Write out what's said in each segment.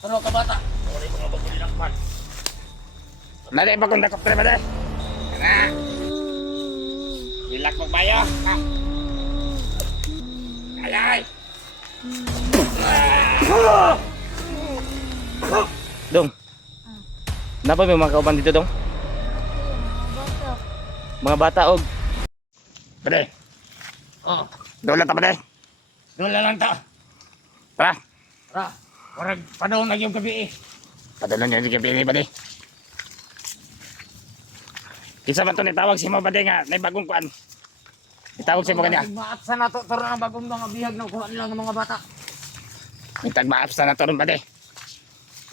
Ano ka bata? Sorry mga bagulilakpan. Nari bagong dakop tre ba de? Kana. Hilak magbayo. Ha. Ay ay. Dong. Napa may mga kauban dito dong? Mga bata og. Pade. Oh, Dola ta pade. doon lang ta. Tara. Tara, warag panahon na yung gabi eh. Padulon niyo sige pili pade. Kisa man to ni tawag si mo pade nga nay bagong kuan. Itawag si mo kanya. Maat sa nato taro ang bagong mga bihag ng kuha nila ng mga bata. Itag maapsa na to ron pade.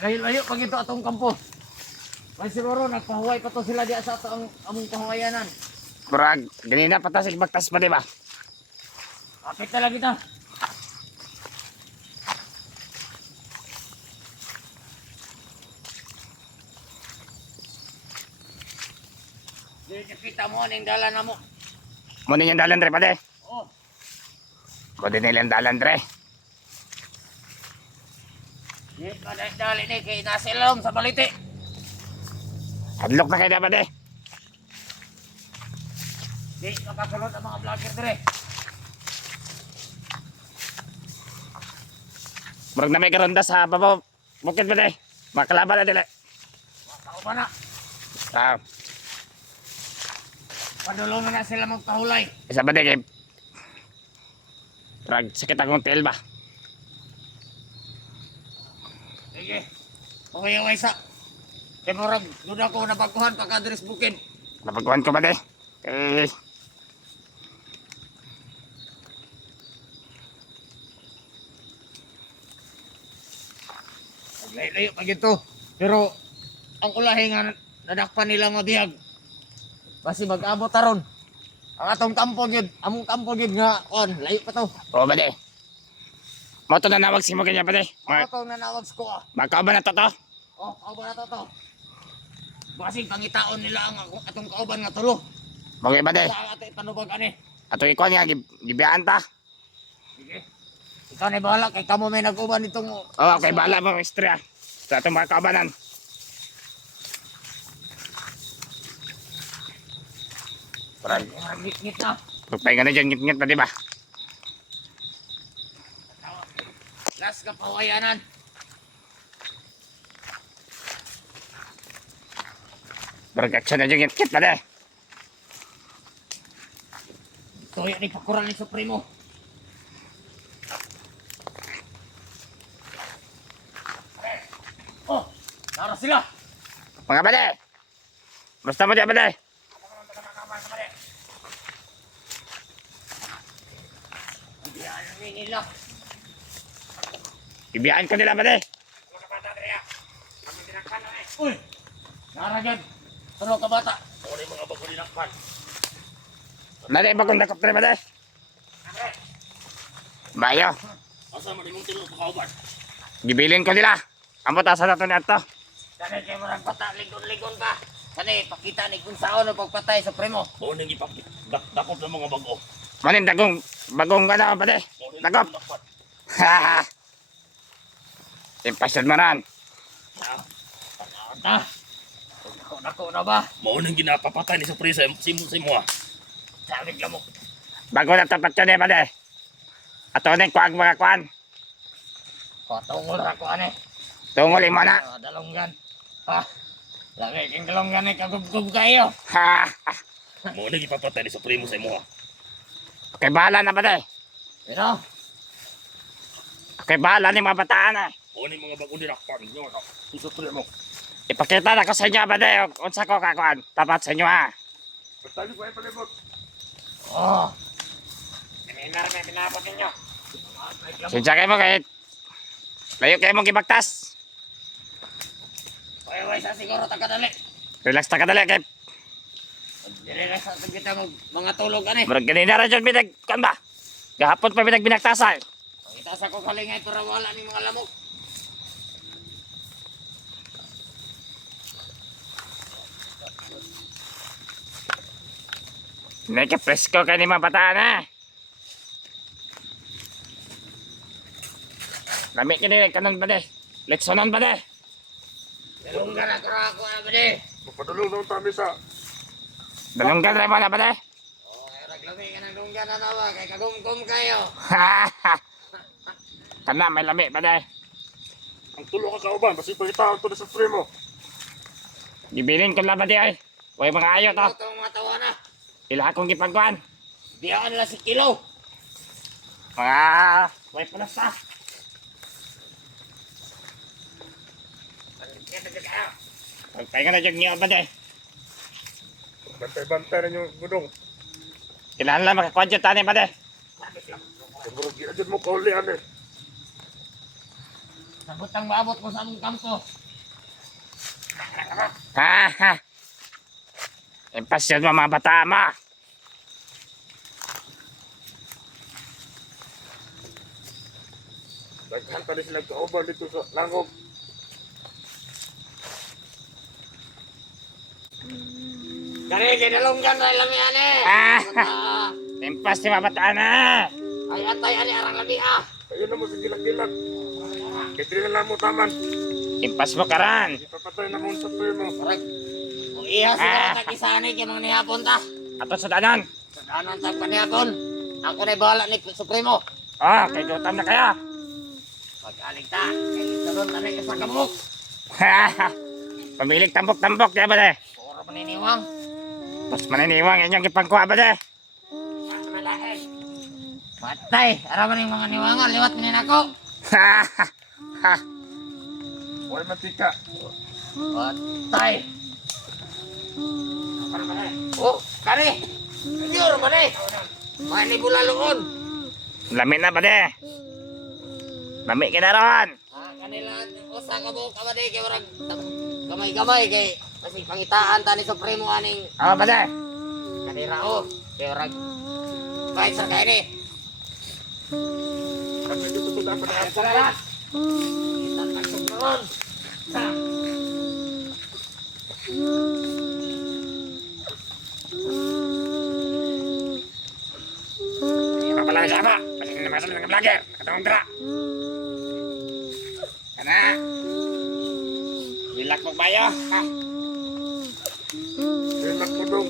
Layo-layo pag ito atong kampo. May siguro nagpahuway pa to sila diya sa ato ang among pahuwayanan. Murag ganina patas bagtas pade ba? Kapit na lang kita. Di kita mo ning dala na mo. Mo ni yung dalan dre pade. Oh, Mo din nilang dalan dre. di ka dali ni kay nasilong sa baliti. Hadlok na kayo pade. Di makasulod ang mga vlogger dire. Murag na may karonda sa babaw. Bukid pade. Makalaban na dili. Tao ba na? Ah, Padulungan na sila magpahulay. isa pade kay Murag sakit akong tiil ba? Sige. Okay yung isa. Kaya murag, doon ako nabaguhan pagka-address bukid. Napagkuhan ko pade. Eh, Layo-layo pag ito. Pero, ang ulahi nga nadakpan nila nga bihag. Basi mag-abot taron. Ang atong kampo gid, among kampo gid nga on, layo pa to. oo pade. Mo to nanawag si mo kanya pade. Ako to nanawag ko ah. Magkauban na to to. Oh, kauban na to. Basi pangitaon nila ang atong kauban nga tulo. Mga pade. Sa ating tanubag ani. Ato ikaw niya gibiyaan ta. Sige. Ikaw na bahala kay kamo may nag-uban itong. Oo, kay bala mo istorya. Sa atong mga kaubanan. Parang Ngit na. pagpahinga na dyan ngit-ngit pade ba? Last ka pawayanan. Parang action na dyan ngit-ngit pade. Tuya ni pakuran ni Supremo. Oh, nara sila. Mga pade. Basta mo dyan pade. Diyan ni nila. Ibiyaan ko nila pade. Uy, nara dyan. Ano ka bata? Uli mga bagulilakpan. Nari bagong dakop tre pade. Bayo. Asa mo dimong tilo kauban? Gibilin ko nila. Ambot asa na to ni ato. Kani kay murag pata ligon-ligon ka. Kani pakita ni kung saan ang pagpatay Supremo. Oo nang ipakit. Dakot ng mga bago. Manin bagong ano pade. Dakop. Haha. Impasyon mo ran. Ata. Nako na ba? Mao nang ginapapatay ni Supremo sa mo. Sabi ka mo. Bago na tapat yun eh pade. Ato na kuwag mga kuwan. Patungol ako ani. Tungol mo na. Dalonggan. Ha? Lagi king dalonggan ni kagubgub kayo. Ha. Mao nang ipapatay ni Supremo sa mo. Okay, bahala na pade. Pero, Okay, bahala ni mga bataan eh. Oo nang mga bago nilakpan. Si Supremo. Ipakita na ko sa inyo pade. Unsa ko kakuan. Tapat sa inyo ha. Pagtabi ko ay palibot. oh, Kanina rin pinabot ninyo. Sinsya kayo mo kahit. Layo kayo mong gibaktas. way sa siguro tagadali. Relax ta kadali kay. Dire na sa kita mo mga tulog ani. Murag kanina rin dyan pinag. Kan ba? Gahapon pa pinag binaktasan. Kita sa ko kalingay para wala ni mga lamok. May ka-presko ka ni mga bataan ha. Lamig ka din kanon ba de. Letsonon ba de? Dalunggan na ako na ba di? Mapadulong daw kami sa... Dalunggan rin mo na ba de? Oh, naglami ka ng dunggan na nawa, kay kagumkum kayo. Kana, may lami ba de? Ang tulo ka kauban, basi pangitaon to na Supremo. Gibilin ko lang ba de ay? Huwag mga ayo to. Ito mga tawa na. Ila akong gipagkuhan. Diyan lang si Kilo. Mga, huwag palasta. Pagpahinga na dyan niyo ba de? Bantay-bantay na yung gudong. Kailangan lang makakuha dyan tanin ba de? Siguro ginadyan mo kaulian eh. Sabot ang maabot ko sa among kampo. Ha. Impasyon mo mga bata mo. Daghan pa rin sila kauban dito sa langog. Kani, kay dalunggan na lamihan eh. Impas yung mga bata na. Ay, atay, ani, arang labi ah. Ayun na mo sa gilag-gilag. Kaya na lang mo taman. Impas mo karan. Ipapatay na mo sa Supremo. Correct. Kung iya sila nag-isanay kay mga nihapon ta. Ato sa danan. Sa kanan sa panihapon. Ako na bahala ni Supremo. Oh, kay gutom na kaya. Pag-alig ta, kay salon na rin sa kamok. Pamilig tambok-tambok kaya ba de? Puro maniniwang. Mas maniniwang yan yung ipangkuha ba de? Patay, araman yung mga niwangan, liwat ninin ako. Huwag matika. Patay. Oh, kari. Yur, mani. May nibula loon. Lami na ba de? Lami ka na ron. Kanila, usa ka buhok ka ba di, kay warag gamay-gamay, kay kasi pangitaan ta ni Supremo aning Oh ba de? kanira o. Kay warag, kahit sa kain eh. Kami dito sa dapat Kaya sa lahat. Kita ang Supremo. Sa. Iba pala na siya. Kasi namasan ng vlogger. Nakatawang dra. Kana. Hilak mo bayo. Hilak mo dong.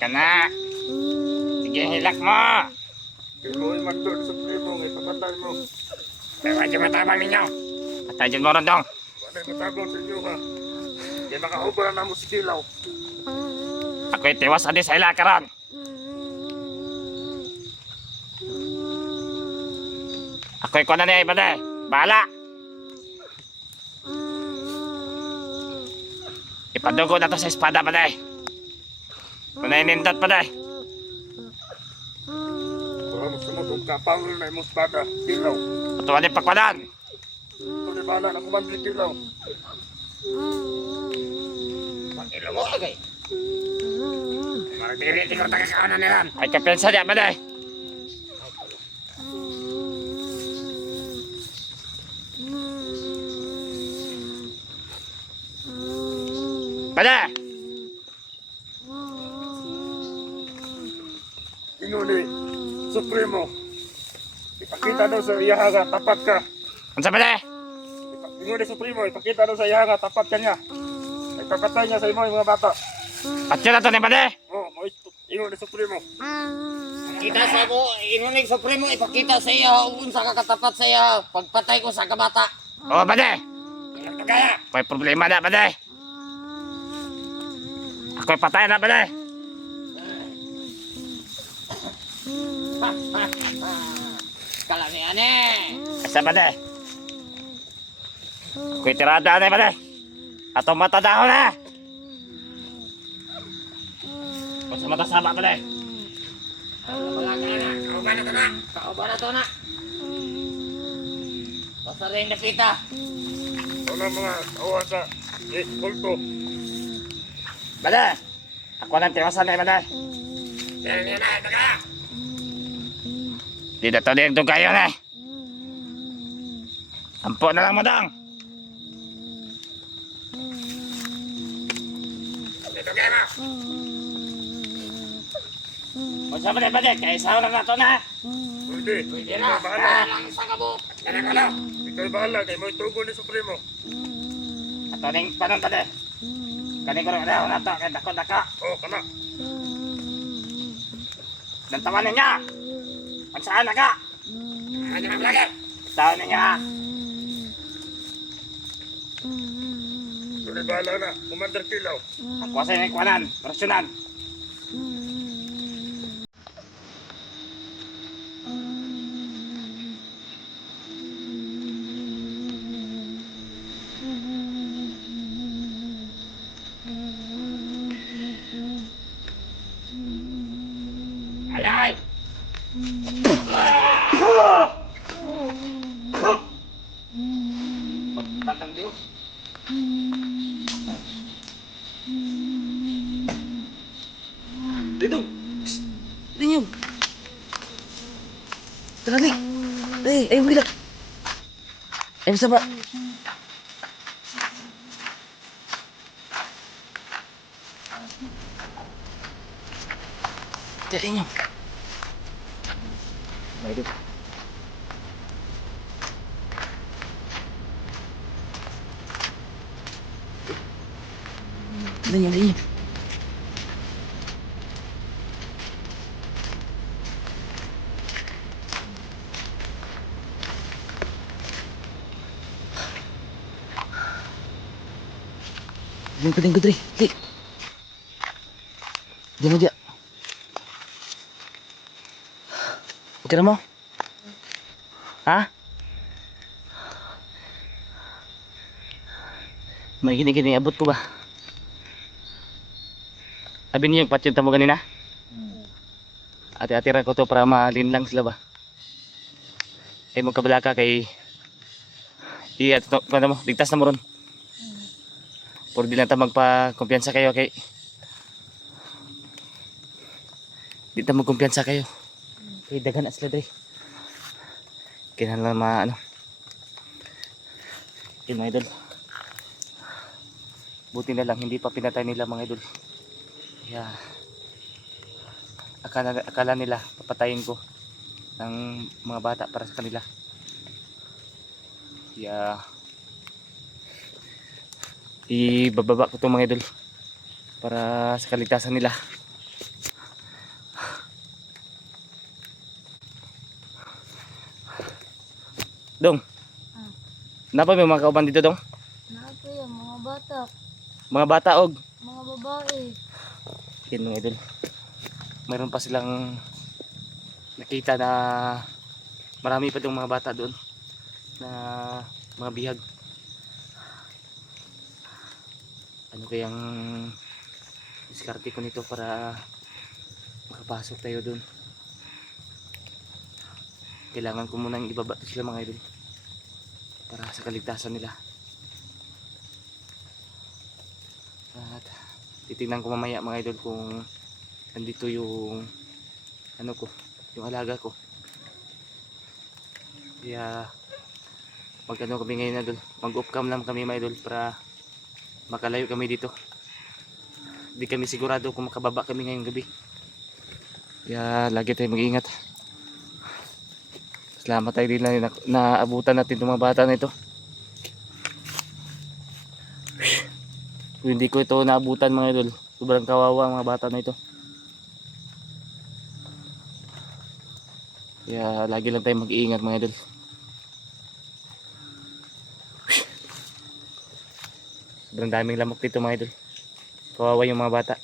Kana. Sige, hilak mo. Kaya mo iman doon sa Supremo. Ipapatay mo. Pero dyan matabang ninyo. Patay dyan mo ron dong. Wala yung matabang sa inyo ha. Kaya nakahubara na mo si Kilaw. Ako'y tiwas adi sa ilakaran. Ako'y kuha na niya iba de. Bahala. Ipadugo na to sa espada pa de. Kunay nindot pa de. Wala mo sumutong kapal na yung espada. Kilaw. Patuwa din pagpadan. Ito ni bala na kumandi Kilaw. Pag-ilo mo, agay. Maragdiri, tingor taga kawanan nila. Ay kapensa niya pa de. Pada! Ingon ni Supremo. Ipakita daw sa iya nga tapat ka. Unsa pa de? Ingon ni Supremo, ipakita daw sa iya nga tapat ka niya. Ipapatay niya sa imo yung mga bata. Patyo na to ni Pade. Oh, ingon ni Supremo. Kita sa mo, inunig Supremo, ipakita sa iya, unsa ka katapat sa iya, pagpatay ko sa kabata. Oh, Pade. Kaya, May problema na, Pade. Ako'y patay na, Pade. kalamihan eh. Asa, Pade? Ako'y tirada na, Pade. Atong mata dahon na. Kung sa mata sama, Pade. Wala ka na, kauban na to na. Kauban na to na. Basta rin napita. Wala mga awa sa kulto. Pade. Ako nang tiwasan na, Pade. Yan na, ito kaya. Di na to din itong kayo na. Ampo na lang mo dong. Ito kaya mo. Kung sa Pade, Pade. Kaya isaw na to na. Pwede. Pwede na, Bahala. lang sa kabuk. Kaya ko lang. Ikaw bahala, kay mo itugon ni Supremo. Ato ning panon tadi. Kani ko rin ako nato kay dako-daka. Oo, kana. Dan tawanin niya. Pansaan na ka. Ano na lagi? Tawanin niya. Ikaw bahala na, Commander Kilaw. Ako sa inay kwanan, rasyonan. Alay! Batang Diyos. Dito. Dito. Tara ni. Ay, wala. Ay, basta ba? Tara niyo. Baik. Dito. Dito, Dri. Dri. Diyan dia. Okay na mo? Ha? May gini-gini abot ko ba? Sabi niyo yung pasyente mo ganina? Ati-ati ko to para malin lang sila ba? Eh magkabala ka kay at to mo, ligtas na mo ron. Puro di lang ta magpa-kumpiyansa kayo kay di ta magkumpiyansa kayo. Kay daghan na sila dre. Kinahanglan ano. Yun mga idol. Buti na lang hindi pa pinatay nila mga idol. Yeah. Akala nila papatayin ko ng mga bata para sa kanila. Yeah. Ibababa ko itong mga idol para sa kaligtasan nila. Dong. Napa may mga kauban dito, Dong? Nako yan, mga bata, Mga bata og mga babae. yun mga idol. Mayroon pa silang nakita na marami pa itong mga bata doon na mga bihag. Ano kayang diskarte ko nito para makapasok tayo doon. Kailangan ko munang ibaba sila mga idol para sa kaligtasan nila. At titingnan ko mamaya mga idol kung nandito yung ano ko, yung alaga ko. Kaya mag ano kami ngayon idol, mag off cam lang kami mga idol para makalayo kami dito. Hindi kami sigurado kung makababa kami ngayong gabi. Kaya lagi tayo mag-iingat. Salamat tayo din na naabutan natin itong mga bata na ito. Kung hindi ko ito naabutan mga idol, sobrang kawawa ang mga bata na ito. Kaya lagi lang tayo mag-iingat mga idol. Sobrang daming lamok dito mga idol. Kawawa yung mga bata.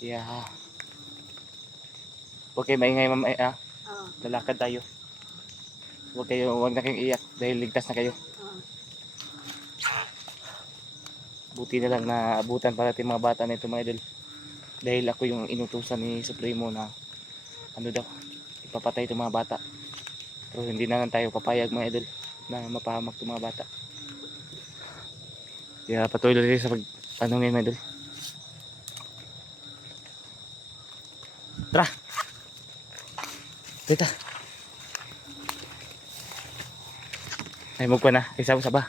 Kaya okay, maingay mamaya. Lalakad tayo. Huwag na kayong iyak dahil ligtas na kayo. Buti na lang na abutan para natin mga bata na ito mga idol. Dahil ako yung inutusan ni Supremo na ano daw, ipapatay itong mga bata. Pero hindi na lang tayo papayag mga idol na mapahamak itong mga bata. Kaya patuloy tayo sa ano ngayon mga idol. Tara! Tita! Ay magpa na, isa mo sa ba?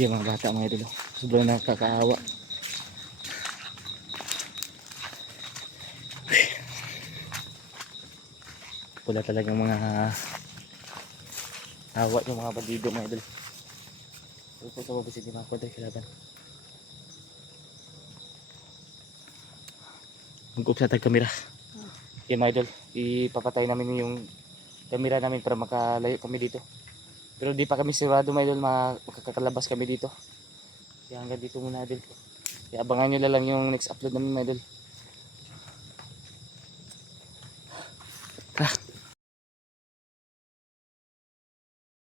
Yung mga bata mga idol. Sobrang nakakaawa. Wala talagang mga awa yung mga bandido mga idol. Pero po sa mabusin di mga kontra kalaban. Mag-up sa tag-camera. Okay mga idol, ipapatay namin yung camera namin para makalayo kami dito. Pero di pa kami sigurado mga idol, makakakalabas kami dito. Kaya hanggang dito muna idol. Kaya abangan nyo lang yung next upload namin mga idol.